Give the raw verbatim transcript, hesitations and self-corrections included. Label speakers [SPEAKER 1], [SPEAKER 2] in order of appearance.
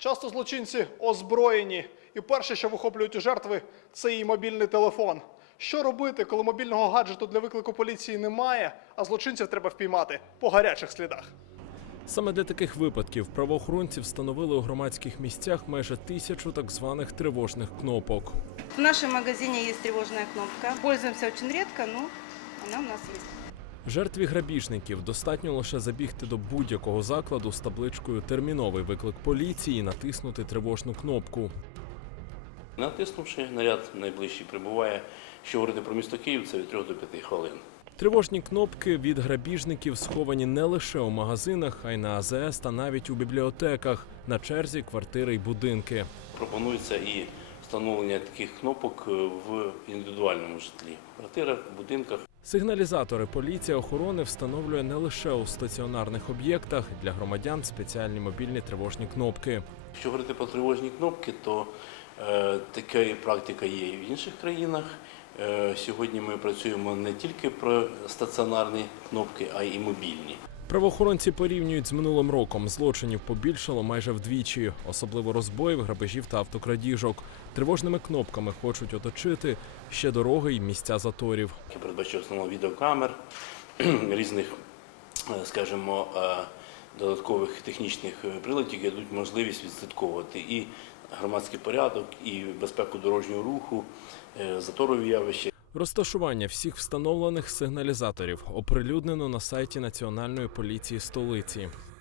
[SPEAKER 1] Часто злочинці озброєні, і перше, що вихоплюють у жертви, це її мобільний телефон. Що робити, коли мобільного гаджету для виклику поліції немає, а злочинців треба впіймати по гарячих слідах?
[SPEAKER 2] Саме для таких випадків правоохоронці встановили у громадських місцях майже тисячу так званих тривожних кнопок.
[SPEAKER 3] В нашем магазине есть тревожная кнопка. Пользуемся очень редко, но она у нас есть.
[SPEAKER 2] Жертві грабіжників достатньо лише забігти до будь-якого закладу з табличкою «Терміновий виклик поліції» і натиснути тривожну кнопку.
[SPEAKER 4] Натиснувши, наряд найближчий прибуває. Що говорити про місто Київ, це від трьох до п'яти хвилин.
[SPEAKER 2] Тривожні кнопки від грабіжників сховані не лише у магазинах, а й на А Зе Ес та навіть у бібліотеках, на черзі квартири й будинки.
[SPEAKER 4] Пропонується і встановлення таких кнопок в індивідуальному житлі, в квартирах, в будинках.
[SPEAKER 2] Сигналізатори поліція охорони встановлює не лише у стаціонарних об'єктах, для громадян спеціальні мобільні тривожні кнопки.
[SPEAKER 4] Якщо говорити про тривожні кнопки, то е, така практика є і в інших країнах. Е, сьогодні ми працюємо не тільки про стаціонарні кнопки, а й мобільні.
[SPEAKER 2] Правоохоронці порівнюють з минулим роком. Злочинів побільшало майже вдвічі, особливо розбоїв, грабежів та автокрадіжок. Тривожними кнопками хочуть оточити ще дороги й місця заторів.
[SPEAKER 4] Передбачає встановлення відеокамер, різних, скажімо, додаткових технічних приладів, які дадуть можливість відслідковувати і громадський порядок, і безпеку дорожнього руху, заторові явища.
[SPEAKER 2] Розташування всіх встановлених сигналізаторів оприлюднено на сайті Національної поліції столиці.